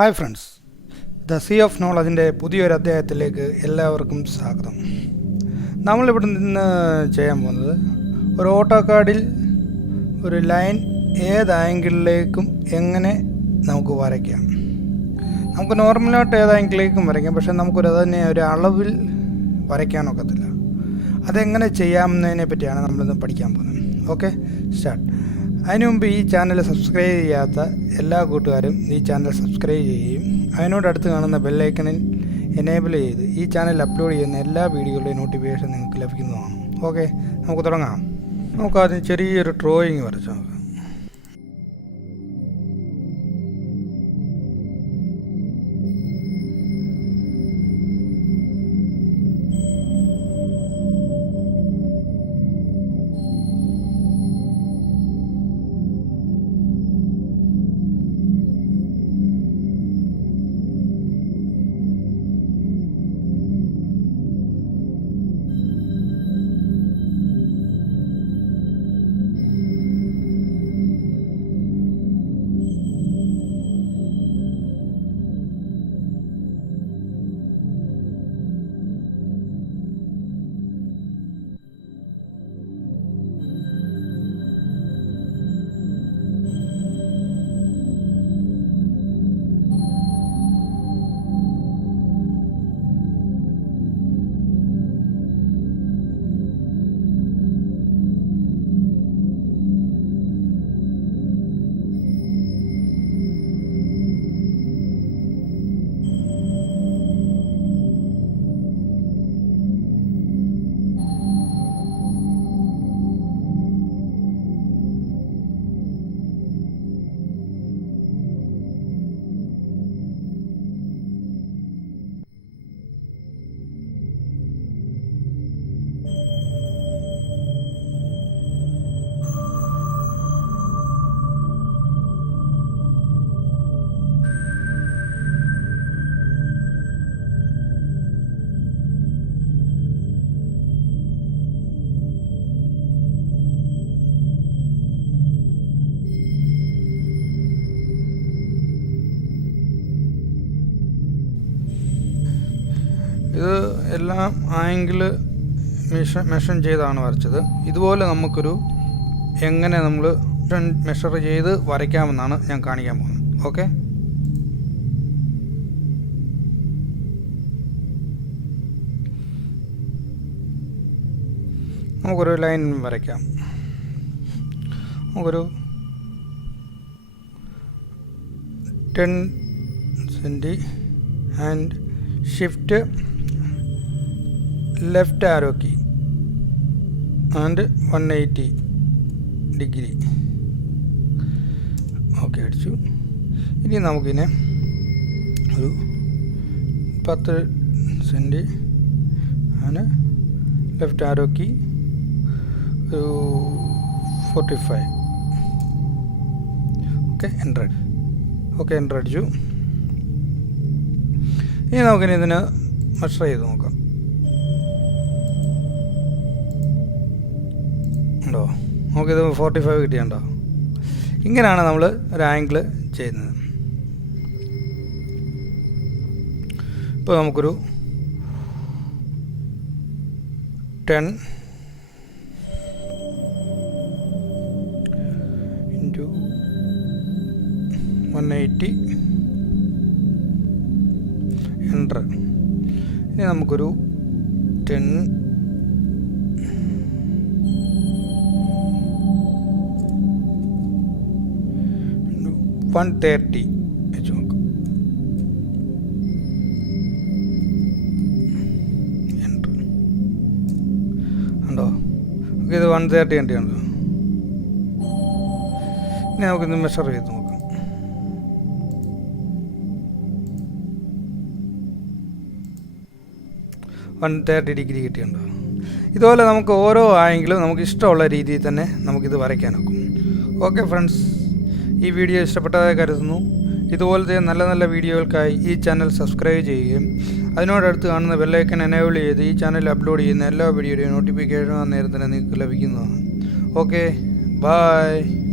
Hi friends, the sea of നോളജിൻ്റെ പുതിയൊരു അധ്യായത്തിലേക്ക് എല്ലാവർക്കും സ്വാഗതം. നമ്മളിവിടെ നിന്ന് ചെയ്യാൻ പോകുന്നത് ഒരു ഓട്ടോകാഡിൽ ഒരു ലൈൻ ഏത് ആംഗിളിലേക്കും എങ്ങനെ നമുക്ക് വരയ്ക്കാം. നമുക്ക് നോർമലായിട്ട് ഏത് ആംഗിളിലേക്കും വരയ്ക്കാം, പക്ഷേ നമുക്കൊരു അതിനെ ഒരു അളവിൽ വരയ്ക്കാനൊക്കത്തില്ല. അതെങ്ങനെ ചെയ്യാമെന്നതിനെ പറ്റിയാണ് നമ്മളിന്ന് പഠിക്കാൻ പോകുന്നത്. Okay, start. അതിനു മുമ്പ് ഈ ചാനൽ സബ്സ്ക്രൈബ് ചെയ്യാത്ത എല്ലാ കൂട്ടുകാരും ഈ ചാനൽ സബ്സ്ക്രൈബ് ചെയ്യുകയും അതിനോടടുത്ത് കാണുന്ന ബെല്ലൈക്കണിൽ എനേബിൾ ചെയ്ത് ഈ ചാനൽ അപ്ലോഡ് ചെയ്യുന്ന എല്ലാ വീഡിയോകളുടെയും നോട്ടിഫിക്കേഷൻ നിങ്ങൾക്ക് ലഭിക്കുന്നതാണ്. ഓക്കെ, നമുക്ക് തുടങ്ങാം. നമുക്കാദ്യം ചെറിയൊരു ഡ്രോയിങ് വരച്ചു നോക്കാം. ഇത് എല്ലാം ആംഗിൾ മെഷർ ചെയ്താണ് വരച്ചത്. ഇതുപോലെ നമുക്കൊരു എങ്ങനെ നമ്മൾ മെഷർ ചെയ്ത് വരയ്ക്കാമെന്നാണ് ഞാൻ കാണിക്കാൻ പോകുന്നത്. ഓക്കെ, നമുക്കൊരു ലൈൻ വരയ്ക്കാം. നമുക്കൊരു 10 centi and shift left arrow key and 180 degree. Okay, അടിച്ചു. ഇനി നമുക്കിനെ ഒരു 10 centi and left arrow key ഒരു 45. Okay, enter. ഓക്കെ, എൻ്റർ അടിച്ചു. ഇനി നമുക്കിനി ഇതിന് മെഷർ ചെയ്ത് നോക്കാം. ഉണ്ടോ? നമുക്കിത് 45 കിട്ടിയുണ്ടോ? ഇങ്ങനെയാണ് നമ്മൾ ഒരു ആംഗിൾ ചെയ്യുന്നത്. ഇപ്പോൾ നമുക്കൊരു 10 ഇൻറ്റു 180 എൻ്റർ. ഇനി നമുക്കൊരു 10 130 വെച്ച് നോക്കാം. എൻ്റർ. ഉണ്ടോ? ഓക്കെ, ഇത് 130 ഉണ്ട്. ഇനി നമുക്കിത് മെഷർ ചെയ്ത് നോക്കാം. ഡിഗ്രി കിട്ടിയുണ്ടോ? ഇതുപോലെ നമുക്ക് ഓരോ ആംഗിളും നമുക്ക് ഇഷ്ടമുള്ള രീതിയിൽ തന്നെ നമുക്കിത് വരയ്ക്കാനൊക്കും. ഓക്കെ ഫ്രണ്ട്സ്, ഈ വീഡിയോ ഇഷ്ടപ്പെട്ടതായി കരുതുന്നു. ഇതുപോലത്തെ നല്ല നല്ല വീഡിയോകൾക്കായി ഈ ചാനൽ സബ്സ്ക്രൈബ് ചെയ്യുകയും അതിനോടടുത്ത് കാണുന്ന ബെല്ലൈക്കൺ എനേബിൾ ചെയ്ത് ഈ ചാനൽ അപ്ലോഡ് ചെയ്യുന്ന എല്ലാ വീഡിയോയുടെയും നോട്ടിഫിക്കേഷൻ നേരത്തിന് നിങ്ങൾക്ക് ലഭിക്കുന്നതാണ്. Okay, by.